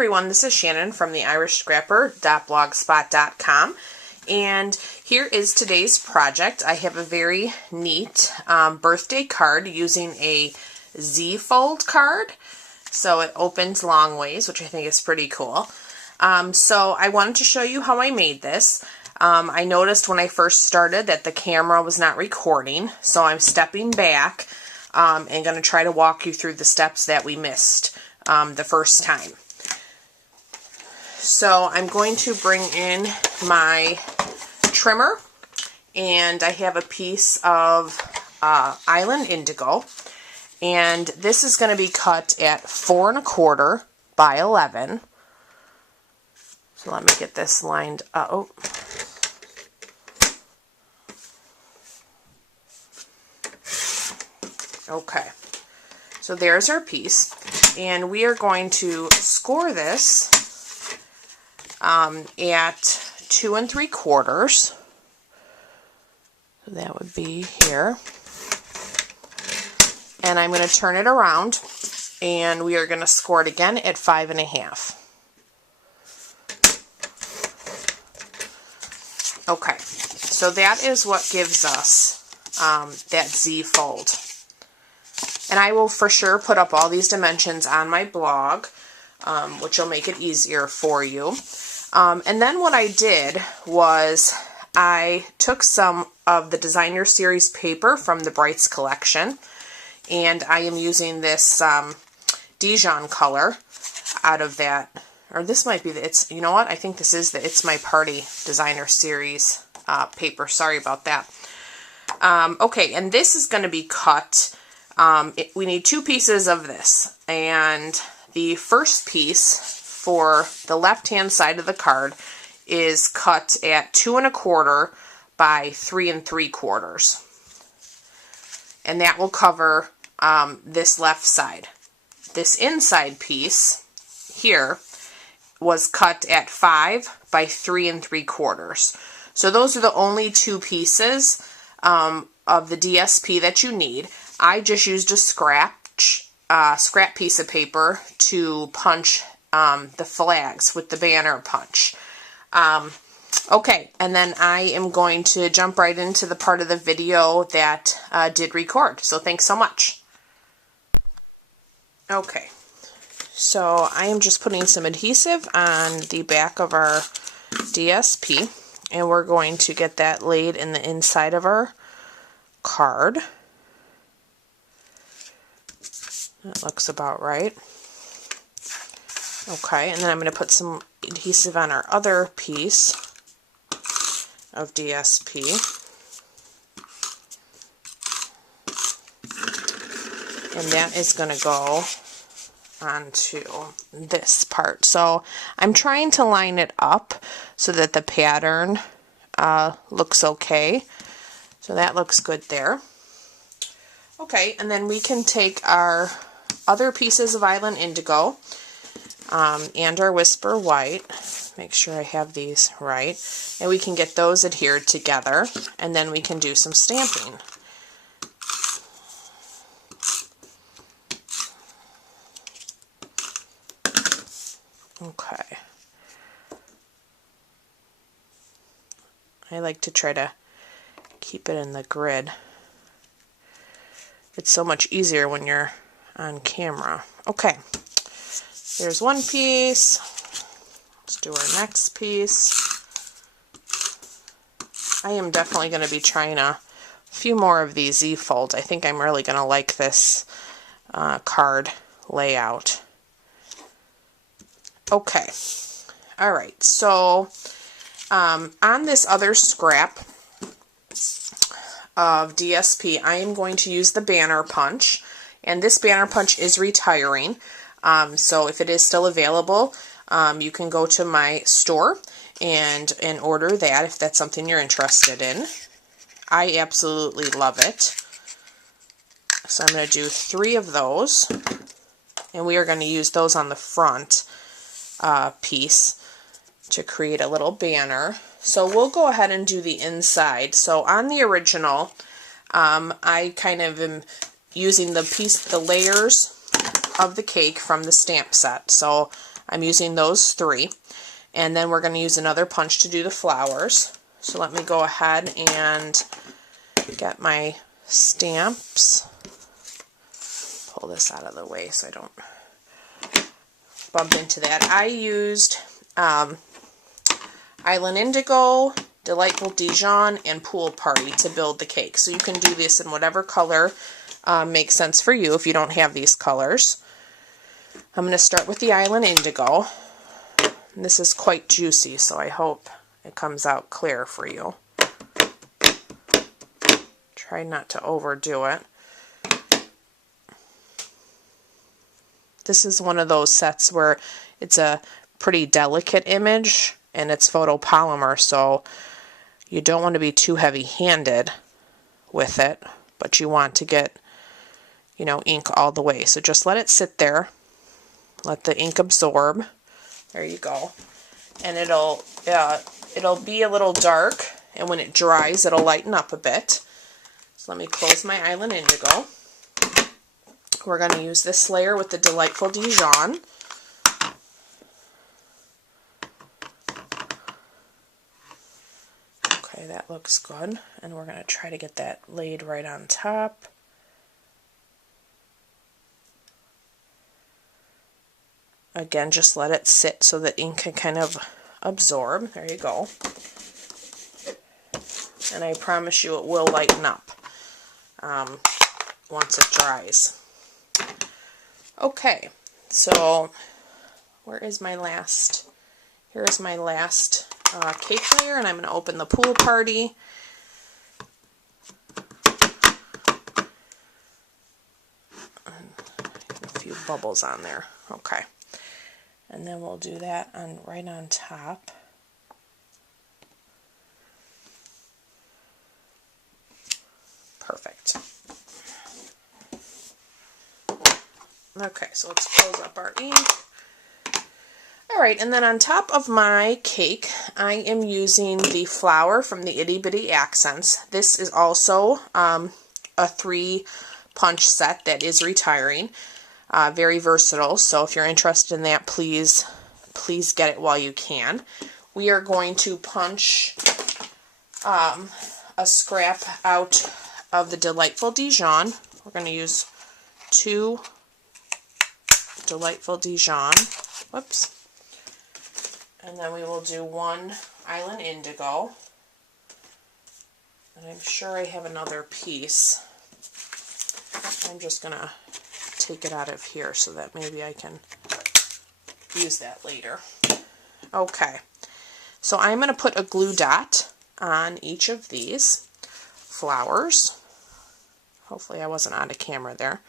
everyone, this is Shannon from the irishscrapper.blogspot.com, and here is today's project. I have a very neat birthday card using a Z-fold card, so it opens long ways, which I think is pretty cool. So I wanted to show you how I made this. I noticed when I first started that the camera was not recording, so I'm stepping back and going to try to walk you through the steps that we missed the first time. So I'm going to bring in my trimmer, and I have a piece of Island Indigo, and this is going to be cut at 4 1/4 by 11. So let me get this lined up. Oh. Okay, so there's our piece, and we are going to score this at 2 3/4. So that would be here. And I'm going to turn it around, and we are going to score it again at 5 1/2. Okay, so that is what gives us that Z fold. And I will for sure put up all these dimensions on my blog, which will make it easier for you. And then what I did was I took some of the Designer Series paper from the Brights collection, and I am using this Dijon color out of that, or this might be the, you know what, I think this is the It's My Party Designer Series paper. Sorry about that. Okay, and this is going to be cut. We need 2 pieces of this, and the first piece for the left-hand side of the card is cut at 2 1/4 by 3 3/4, and that will cover this left side. This inside piece here was cut at 5 by 3 3/4. So those are the only 2 pieces of the DSP that you need. I just used a scrap piece of paper to punch the flags with the banner punch. Okay, and then I am going to jump right into the part of the video that did record. So thanks so much. Okay, so I am just putting some adhesive on the back of our DSP, and we're going to get that laid in the inside of our card. That looks about right. Okay, and then I'm going to put some adhesive on our other piece of DSP. And that is going to go onto this part. So I'm trying to line it up so that the pattern looks okay. So that looks good there. Okay, and then we can take our other pieces of Island Indigo and our Whisper White. Make sure I have these right. And we can get those adhered together, and then we can do some stamping. Okay. I like to try to keep it in the grid. It's so much easier when you're on camera. Okay, there's one piece. Let's do our next piece. I am definitely going to be trying a few more of these Z-folds. I think I'm really going to like this card layout. Okay, alright, so on this other scrap of DSP, I am going to use the banner punch, and this banner punch is retiring, so if it is still available, you can go to my store and order that if that's something you're interested in. I absolutely love it. So I'm going to do 3 of those, and we are going to use those on the front piece to create a little banner. So we'll go ahead and do the inside. So on the original, I kind of am using the layers of the cake from the stamp set. So I'm using those 3. And then we're going to use another punch to do the flowers. So let me go ahead and get my stamps. Pull this out of the way so I don't bump into that. I used Island Indigo, Delightful Dijon, and Pool Party to build the cake. So you can do this in whatever color makes sense for you if you don't have these colors. I'm going to start with the Island Indigo. And this is quite juicy, so I hope it comes out clear for you. Try not to overdo it. This is one of those sets where it's a pretty delicate image and it's photopolymer, so you don't want to be too heavy-handed with it, but you want to get, you know, ink all the way. So just let it sit there. Let the ink absorb. There you go. And it'll be a little dark, and when it dries, it'll lighten up a bit. So let me close my Island Indigo. We're going to use this layer with the Delightful Dijon. Okay, that looks good. And we're going to try to get that laid right on top. Again, just let it sit so the ink can kind of absorb. There you go. And I promise you it will lighten up once it dries. Okay, so where is my last? Here is my last cake layer, and I'm going to open the Pool Party. A few bubbles on there. Okay. And then we'll do that right on top. Perfect. Okay, so let's close up our ink. Alright, and then on top of my cake, I am using the flower from the Itty Bitty Accents. This is also a 3-punch set that is retiring. Very versatile, so if you're interested in that, please get it while you can. We are going to punch a scrap out of the Delightful Dijon. We're going to use 2 Delightful Dijon. Whoops. And then we will do 1 Island Indigo. And I'm sure I have another piece. I'm just going to take it out of here so that maybe I can use that later. Okay, so I'm going to put a glue dot on each of these flowers. Hopefully I wasn't out of camera there.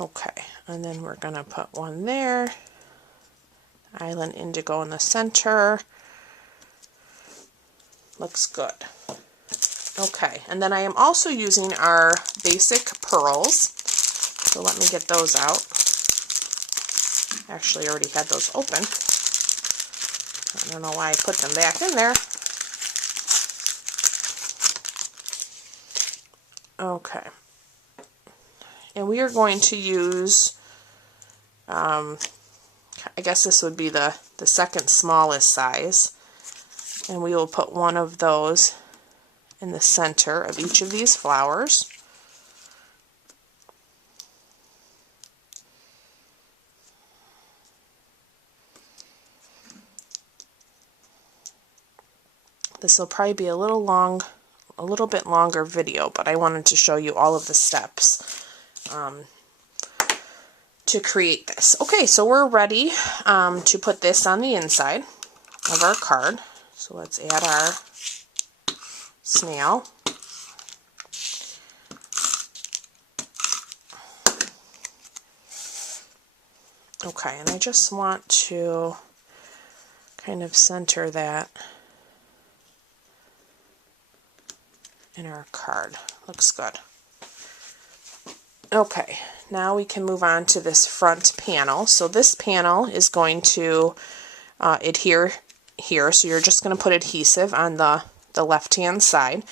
Okay, and then we're going to put one there, Island Indigo in the center. Looks good. Okay, and then I am also using our basic pearls. So let me get those out. Actually, I already had those open. I don't know why I put them back in there. Okay. And we are going to use, I guess this would be the second smallest size. And we will put one of those in the center of each of these flowers. This will probably be a little bit longer video, but I wanted to show you all of the steps to create this. Okay, so we're ready to put this on the inside of our card. So let's add our snail. Okay, and I just want to kind of center that in our card. Looks good. Okay, now we can move on to this front panel. So this panel is going to adhere here. So you're just going to put adhesive on the left-hand side.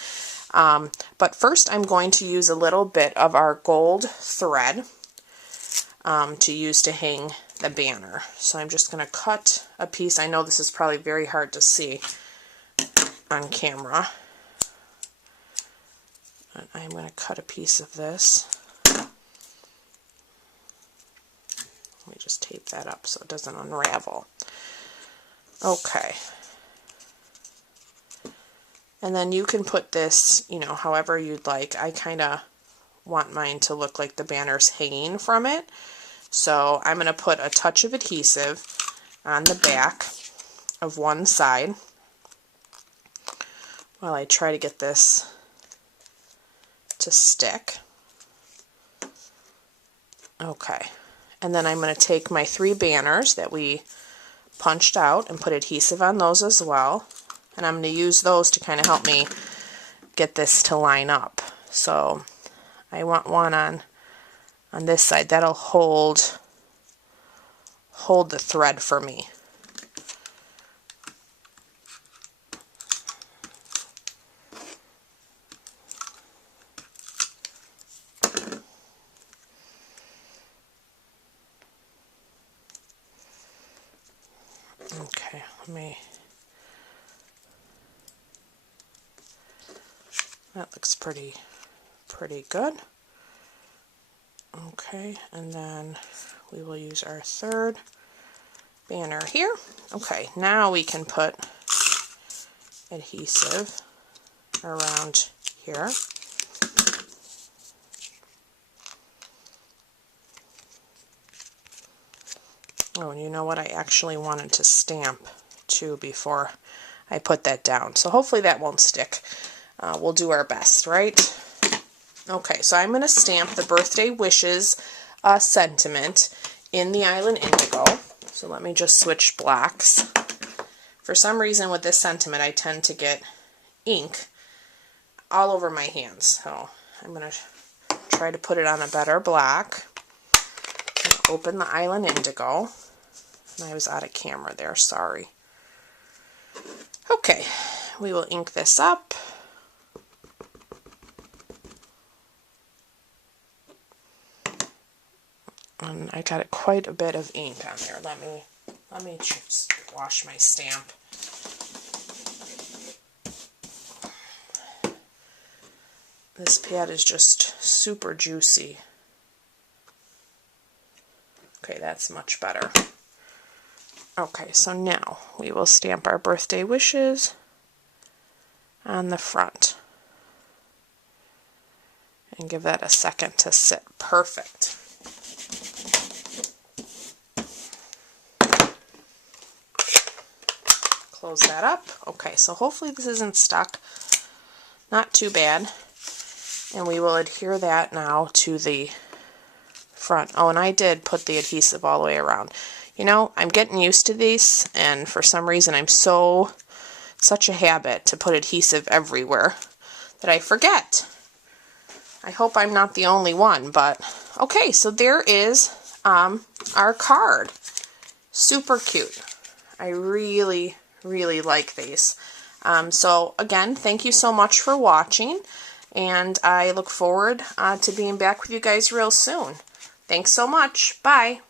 But first I'm going to use a little bit of our gold thread to use to hang the banner. So I'm just going to cut a piece. I know this is probably very hard to see on camera. But I'm going to cut a piece of this. Let me just tape that up so it doesn't unravel. Okay. And then you can put this, you know, however you'd like. I kind of want mine to look like the banner's hanging from it. So I'm going to put a touch of adhesive on the back of one side while I try to get this to stick. Okay. And then I'm going to take my 3 banners that we punched out and put adhesive on those as well. And I'm going to use those to kind of help me get this to line up. So I want one on this side. That'll hold the thread for me. Okay, that looks pretty good. Okay, and then we will use our 3rd banner here. Okay, now we can put adhesive around here. Oh, and you know what? I actually wanted to stamp too before I put that down. So hopefully that won't stick. We'll do our best, right? Okay, so I'm going to stamp the birthday wishes sentiment in the Island Indigo. So let me just switch blocks. For some reason with this sentiment I tend to get ink all over my hands. So I'm going to try to put it on a better block. Open the Island Indigo. And I was out of camera there, sorry. Okay, we will ink this up. And I got quite a bit of ink on there. Let me just wash my stamp. This pad is just super juicy. Okay, that's much better. Okay, so now we will stamp our birthday wishes on the front. And give that a second to sit. Perfect. Close that up. Okay, so hopefully this isn't stuck. Not too bad. And we will adhere that now to the front. Oh, and I did put the adhesive all the way around. You know, I'm getting used to these, and for some reason I'm such a habit to put adhesive everywhere that I forget. I hope I'm not the only one, but okay, so there is our card. Super cute. I really like these. So again, thank you so much for watching, and I look forward to being back with you guys real soon. Thanks so much. Bye.